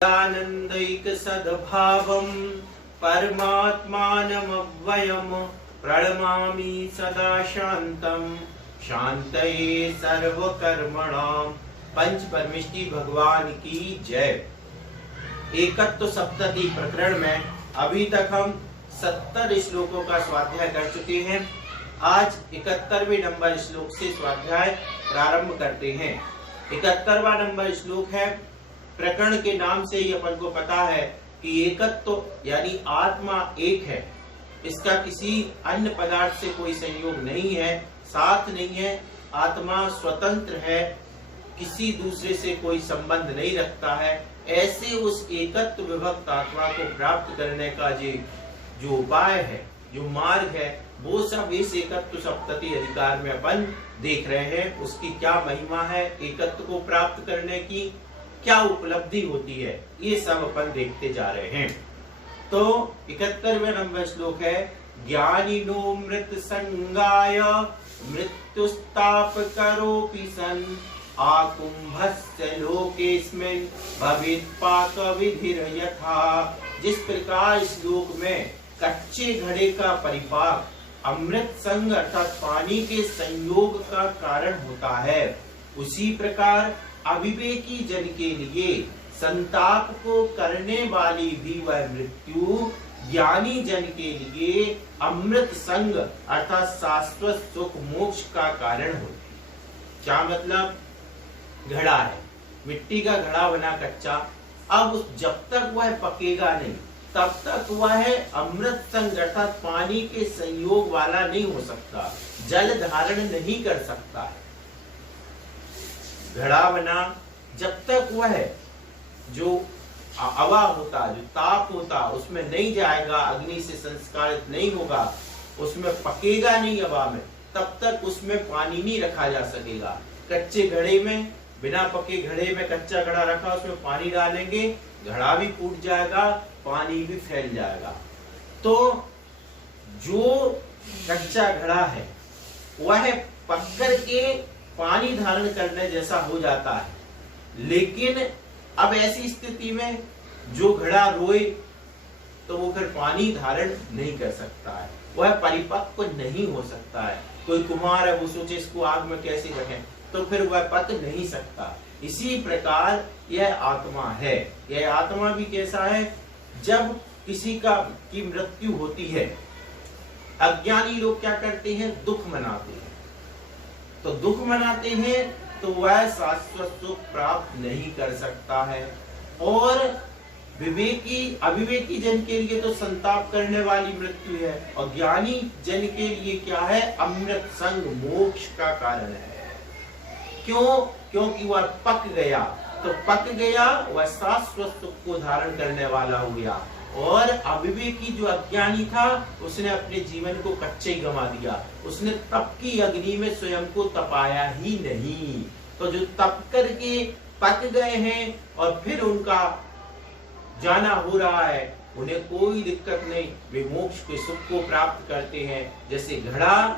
आनंदैक सद्भावं परमात्मानमव्ययम् प्रणमामि सदा शांतं शांतये सर्वकर्मणां। पंच परमेष्टि भगवान की जय। एकत्व सप्तति प्रकरण में अभी तक हम 70 श्लोकों का स्वाध्याय कर चुके हैं। आज 71वें नंबर श्लोक से स्वाध्याय प्रारंभ करते हैं। 71वां नंबर श्लोक है। प्रकरण के नाम से ही अपन को पता है कि एकत्व यानी आत्मा एक है, इसका किसी अन्य पदार्थ से कोई संयोग नहीं है, साथ नहीं है। आत्मा स्वतंत्र है, किसी दूसरे से कोई संबंध नहीं रखता है। ऐसे उस एकत्व विभक्त आत्मा को प्राप्त करने का जो उपाय है, जो मार्ग है, वो सब इस एकत्व सप्तति अधिकार में अपन देख रहे हैं। उसकी क्या महिमा है, एकत्व को प्राप्त करने की क्या उपलब्धि होती है, ये सब अपन देखते जा रहे हैं। तो 71वें नंबर श्लोक है। ज्ञानिनो मृत संगाय मृत्युस्ताप करोपि सन् आकुंभस्य लोकेस्मिन् भवेत् पाक विधिर् यथा। जिस प्रकार इस लोक में कच्चे घड़े का परिपाक अमृत संग अर्थात पानी के संयोग का कारण होता है, उसी प्रकार अविवेकी जन के लिए संताप को करने वाली भी वह मृत्यु ज्ञानी जन के लिए अमृत संग अर्थात शाश्वत सुख मोक्ष का कारण होती है। क्या मतलब? घड़ा है, मिट्टी का घड़ा बना कच्चा, अब जब तक वह पकेगा नहीं तब तक वह अमृत संग अर्थात पानी के संयोग वाला नहीं हो सकता, जल धारण नहीं कर सकता है। घड़ा बना, जब तक वह जो हवा होता, जो ताप होता, उसमें नहीं जाएगा, अग्नि से संस्कारित नहीं होगा, उसमें पकेगा नहीं हवा में, तब तक उसमें पानी नहीं रखा जा सकेगा। कच्चे घड़े में, बिना पके घड़े में कच्चा घड़ा रखा, उसमें पानी डालेंगे, घड़ा भी फूट जाएगा, पानी भी फैल जाएगा। तो जो कच्चा घड़ा है वह पककर के पानी धारण करने जैसा हो जाता है, लेकिन अब ऐसी स्थिति में जो घड़ा रोए तो वो फिर पानी धारण नहीं कर सकता है, वह परिपक्व नहीं हो सकता है। कोई कुम्हार है, वो सोचे इसको आग में कैसे रखें, तो फिर वह पक नहीं सकता। इसी प्रकार यह आत्मा है। यह आत्मा भी कैसा है? जब किसी की मृत्यु होती है, अज्ञानी लोग क्या करते हैं? दुख मनाते हैं। तो दुख मनाते हैं तो वह शाश्वत सुख प्राप्त नहीं कर सकता है। और अविवेकी जन के लिए तो संताप करने वाली मृत्यु है, और ज्ञानी जन के लिए क्या है? अमृत संग मोक्ष का कारण है। क्यों? क्योंकि वह पक गया, तो पक गया वह शाश्वत सुख को धारण करने वाला हो गया। और अविवेकी जो अज्ञानी था, उसने अपने जीवन को कच्चे ही गंवा दिया, उसने तप की अग्नि में स्वयं को तपाया ही नहीं। तो जो तप करके पक गए हैं और फिर उनका जाना हो रहा है, उन्हें कोई दिक्कत नहीं, वे मोक्ष के सुख को प्राप्त करते हैं। जैसे घड़ा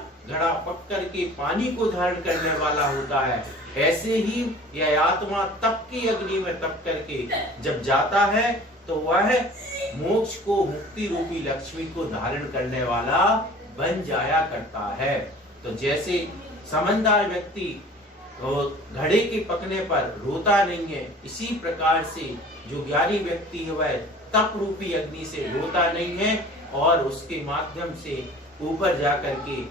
पक करके पानी को धारण करने वाला होता है, ऐसे ही यह आत्मा तप की अग्नि में तप करके जब जाता है तो वह मोक्ष को, मुक्ति रूपी लक्ष्मी को धारण करने वाला बन जाया करता है। तो जैसे समझदार व्यक्ति घड़े के पकने पर रोता नहीं है, इसी प्रकार से जो ज्ञानी व्यक्ति है वह तप रूपी अग्नि से रोता नहीं है, और उसके माध्यम से ऊपर जाकर के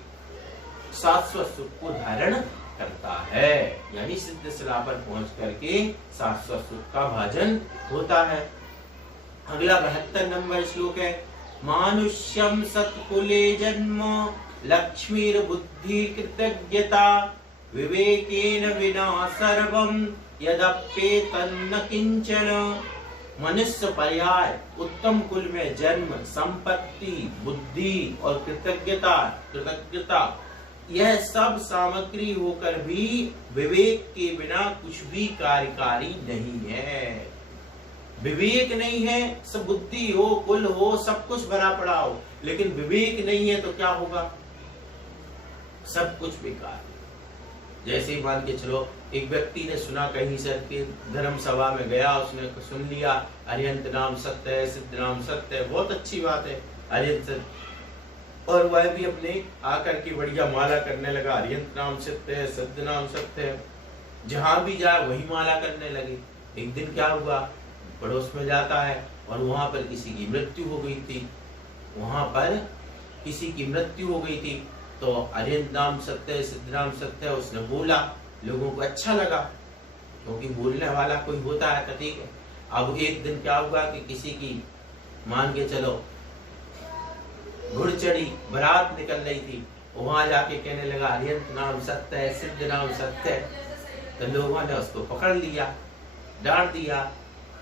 शाश्वत सुख को धारण करता है, यानी सिद्ध शिला पर पहुंच करके शाश्वत सुख का भाजन होता है। अगला 72 नंबर श्लोक है। मानुष्यम सत्कुले जन्म लक्ष्मीर बुद्धि कृतज्ञता विवेकेन विना सर्वं यदप्येतन्न किंचन। मनुष्य पर्याय उत्तम कुल में जन्म, संपत्ति, बुद्धि और कृतज्ञता, यह सब सामग्री होकर भी विवेक के बिना कुछ भी कार्यकारी नहीं है। विवेक नहीं है, सब बुद्धि हो, कुल हो, सब कुछ भरा पड़ा हो, लेकिन विवेक नहीं है तो क्या होगा? सब कुछ बेकार। जैसे मान के चलो एक व्यक्ति ने सुना कहीं से कि धर्म सभा में गया, उसने सुन लिया अरिहंत नाम सत्य है, सिद्ध नाम सत्य है, बहुत अच्छी बात है अरिहंत, और वह भी अपने आकर के बढ़िया माला करने लगा, अरिहंत नाम सत्य है, सिद्ध नाम सत्य है, जहां भी जाए वही माला करने लगे। एक दिन क्या हुआ, पड़ोस में जाता है और वहां पर किसी की मृत्यु हो गई थी, वहां पर किसी की मृत्यु हो गई थी, तो अरिहंत नाम सत्य है, सिद्ध नाम सत्य है, उसने बोला, लोगों को अच्छा लगा, क्योंकि बोलने वाला कोई होता है, तो ठीक है। अब एक दिन क्या हुआ कि किसी की मान के चलो घुड़चड़ी बारात निकल रही थी, वहां जाके कहने लगा अरिहंत नाम सत्य है, सिद्ध नाम सत्य है, तो लोगों ने उसको पकड़ लिया, डांट दिया।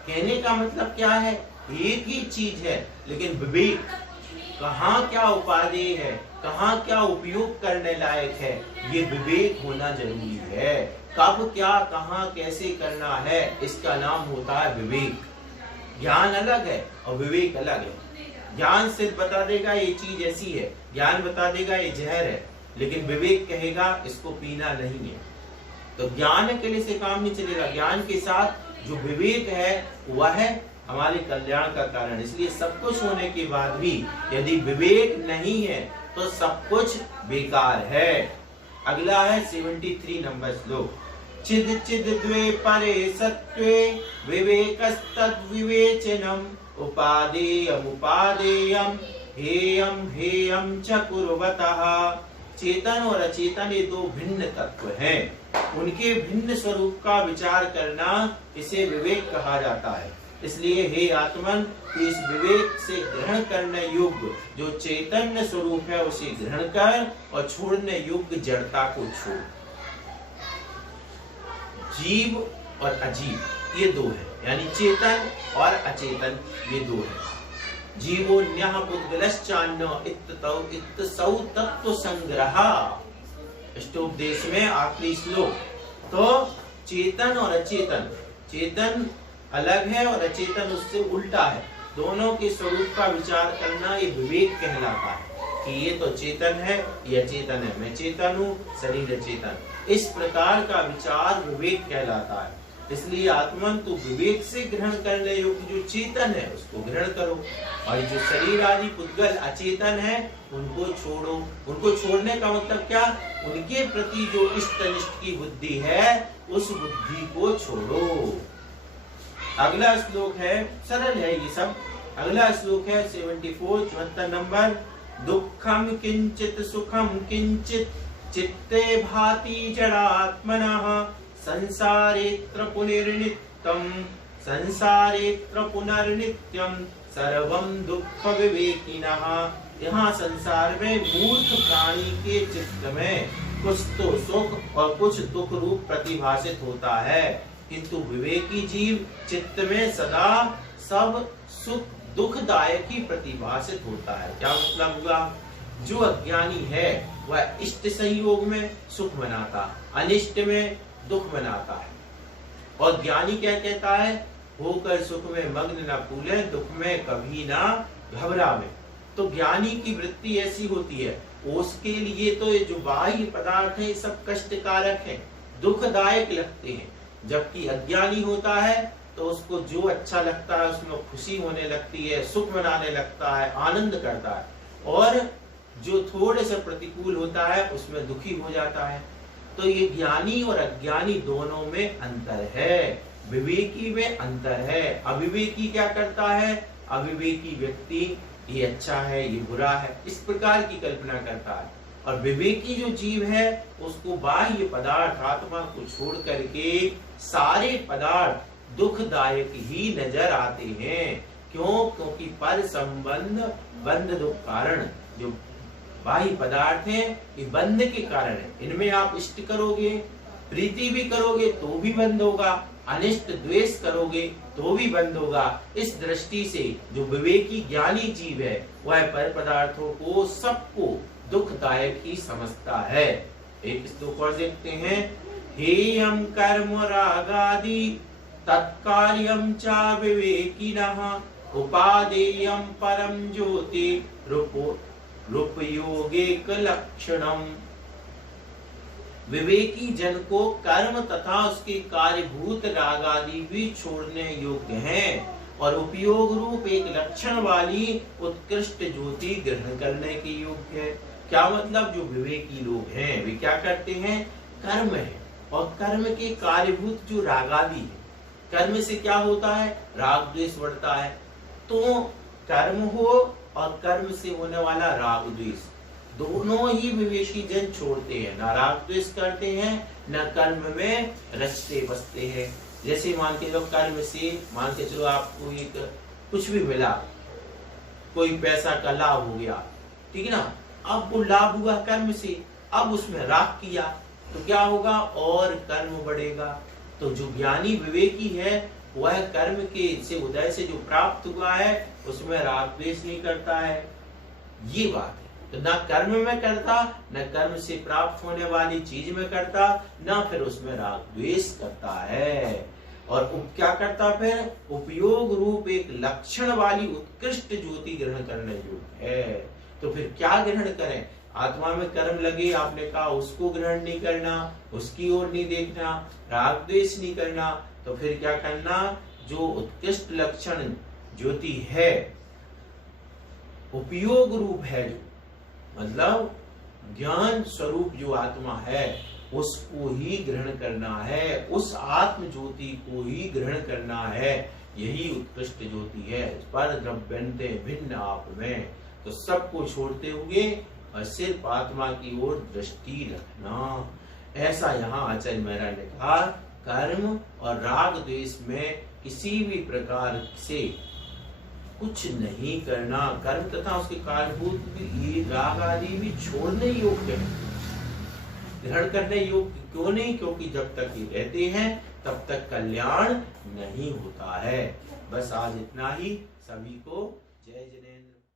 कहने का मतलब क्या है, एक ही चीज है, लेकिन विवेक कहाँ क्या उपादेय है, कहाँ क्या उपयोग करने लायक है, ये विवेक होना जरूरी है। कब क्या कहाँ कैसे करना है, इसका नाम होता है विवेक। ज्ञान अलग है और विवेक अलग है। ज्ञान सिर्फ बता देगा ये चीज ऐसी है, ज्ञान बता देगा ये जहर है, लेकिन विवेक कहेगा इसको पीना नहीं है। तो ज्ञान अकेले से काम नहीं चलेगा, ज्ञान के साथ जो विवेक है वह है हमारे कल्याण का कारण। इसलिए सब कुछ होने के बाद भी यदि विवेक नहीं है तो सब कुछ बेकार है। अगला है 73 नंबर श्लोक। चिद चिद द्वे परे सत्वे विवेकस्तद् विवेचनम उपादेयम उपादेयम हेयम हेयम च कुर्वतः। चेतन और अचेतन ये दो भिन्न तत्व हैं, उनके भिन्न स्वरूप का विचार करना इसे विवेक कहा जाता है। इसलिए हे आत्मन, तो इस विवेक से ग्रहण करने योग्य जो चैतन्य स्वरूप है उसे ग्रहण कर और छोड़ने योग्य जड़ता को छोड़। जीव और अजीव ये दो है, यानी चेतन और अचेतन ये दो है। जीवो न्यः पुद्गलश्चान्य इत्तसौ तत्व संग्रह। अष्टोपदेश में आखिरी श्लोक। तो चेतन और अचेतन, चेतन अलग है और अचेतन उससे उल्टा है, दोनों के स्वरूप का विचार करना ये विवेक कहलाता है कि ये तो चेतन है, ये अचेतन है, मैं चेतन हूँ, शरीर अचेतन। इस प्रकार का विचार विवेक कहलाता है। इसलिए आत्मन तो विवेक से ग्रहण करने योग्य जो चेतन है उसको ग्रहण करो, और जो शरीर आदि पुद्गल अचेतन है उनको छोड़ो। उनको छोड़ने का मतलब क्या, उनके प्रति जो इष्ट अनिष्ट की बुद्धि है उस बुद्धि को छोड़ो। अगला श्लोक है, सरल है ये सब। अगला श्लोक है 74 नंबर। दुखम किंचित सुखम किंचित चित्ते भाति जड़ात्मनः संसारेत्र पुनर्नित्यम संसारेत्र पुनर्नित्यम सर्वम दुख विवेकिनः। यहाँ संसार में मूर्ख प्राणी के चित्त में कुछ तो सुख और कुछ दुख रूप प्रतिभासित होता है, किंतु विवेकी जीव चित्त में सदा सब सुख दुखदायक ही प्रतिभासित होता है। क्या मतलब हुआ, जो अज्ञानी है वह इष्ट संयोग में सुख मनाता, अनिष्ट में दुख मनाता है, और ज्ञानी क्या कहता है, होकर सुख में मग्न न फूले, दुख में कभी ना घबरावे। तो ज्ञानी की वृत्ति ऐसी होती है, उसके लिए तो ये जो बाह्य पदार्थ है सब कष्टकारक है, दुखदायक लगते हैं, जबकि अज्ञानी होता है तो उसको जो अच्छा लगता है उसमें खुशी होने लगती है, सुख मनाने लगता है, आनंद करता है, और जो थोड़े से प्रतिकूल होता है उसमें दुखी हो जाता है। तो ये ज्ञानी और अज्ञानी दोनों में अंतर है, विवेकी में अंतर है। अविवेकी क्या करता है, अविवेकी व्यक्ति ये अच्छा है ये बुरा है इस प्रकार की कल्पना करता है, और विवेकी जो जीव है उसको बाह्य पदार्थ आत्मा को छोड़ करके सारे पदार्थ दुखदायक ही नजर आते हैं। क्यों, क्योंकि पर संबंध बंध दुख कारण। जो बाह्य पदार्थ हैं ये बंध के कारण है, इनमें आप इष्ट करोगे, प्रीति भी करोगे तो भी बंद होगा, अनिष्ट द्वेष करोगे तो भी बंद होगा। इस दृष्टि से जो विवेकी ज्ञानी जीव है वह पर पदार्थों को सबको दुखदायक ही समझता है। एक श्लोक और देखते हैं। हेयं कर्म रागादि तत्कार्यं च विवेकिनः उपादेयं परम ज्योति रूपयोगेक लक्षणम। विवेकी जन को कर्म तथा उसके कार्यभूत राग आदि भी छोड़ने योग्य हैं और उपयोग रूप एक लक्षण वाली उत्कृष्ट ज्योति ग्रहण करने के योग्य है। क्या मतलब? जो विवेकी लोग हैं वे क्या करते हैं? कर्म है और कर्म के कार्यभूत जो राग आदि है, कर्म से क्या होता है? राग द्वेष बढ़ता है। तो कर्म हो और कर्म से होने वाला राग द्वेष दोनों ही विवेकी जन छोड़ते हैं, ना राग द्वेष करते हैं न कर्म में रचते बसते हैं। जैसे मान के चलो कर्म से मान के चलो आपको एक कुछ भी मिला, कोई पैसा का लाभ हो गया, ठीक है ना, अब वो लाभ हुआ कर्म से, अब उसमें राग किया तो क्या होगा? और कर्म बढ़ेगा। तो जो ज्ञानी विवेकी है वह कर्म के से उदय से जो प्राप्त हुआ है उसमें राग द्वेष नहीं करता है, ये बात है। तो ना कर्म में करता, न कर्म से प्राप्त होने वाली चीज में करता, ना फिर उसमें राग द्वेष करता है। और क्या करता? फिर उपयोग रूप एक लक्षण वाली उत्कृष्ट ज्योति ग्रहण करने योग्य है। तो फिर क्या ग्रहण करें? आत्मा में कर्म लगे, आपने कहा उसको ग्रहण नहीं करना, उसकी ओर नहीं देखना, राग द्वेष नहीं करना। तो फिर क्या करना? जो उत्कृष्ट लक्षण ज्योति है, उपयोग रूप है, जो मतलब ज्ञान स्वरूप जो आत्मा है उसको ही ग्रहण करना है, उस आत्म ज्योति को ही ग्रहण करना है। यही उत्कृष्ट ज्योति है। पर द्रव्यन्ते भिन्न आप में, तो सबको छोड़ते हुए और सिर्फ आत्मा की ओर दृष्टि रखना। ऐसा यहाँ आचार्य मेहरा ने कहा, कर्म और राग द्वेष में किसी भी प्रकार से कुछ नहीं करना। कर्म तथा उसके कार्यभूत भी राग आदि भी छोड़ने योग्य है, ग्रहण करने योग्य क्यों नहीं? क्योंकि जब तक ये रहते हैं तब तक कल्याण नहीं होता है। बस आज इतना ही। सभी को जय जिनेंद्र।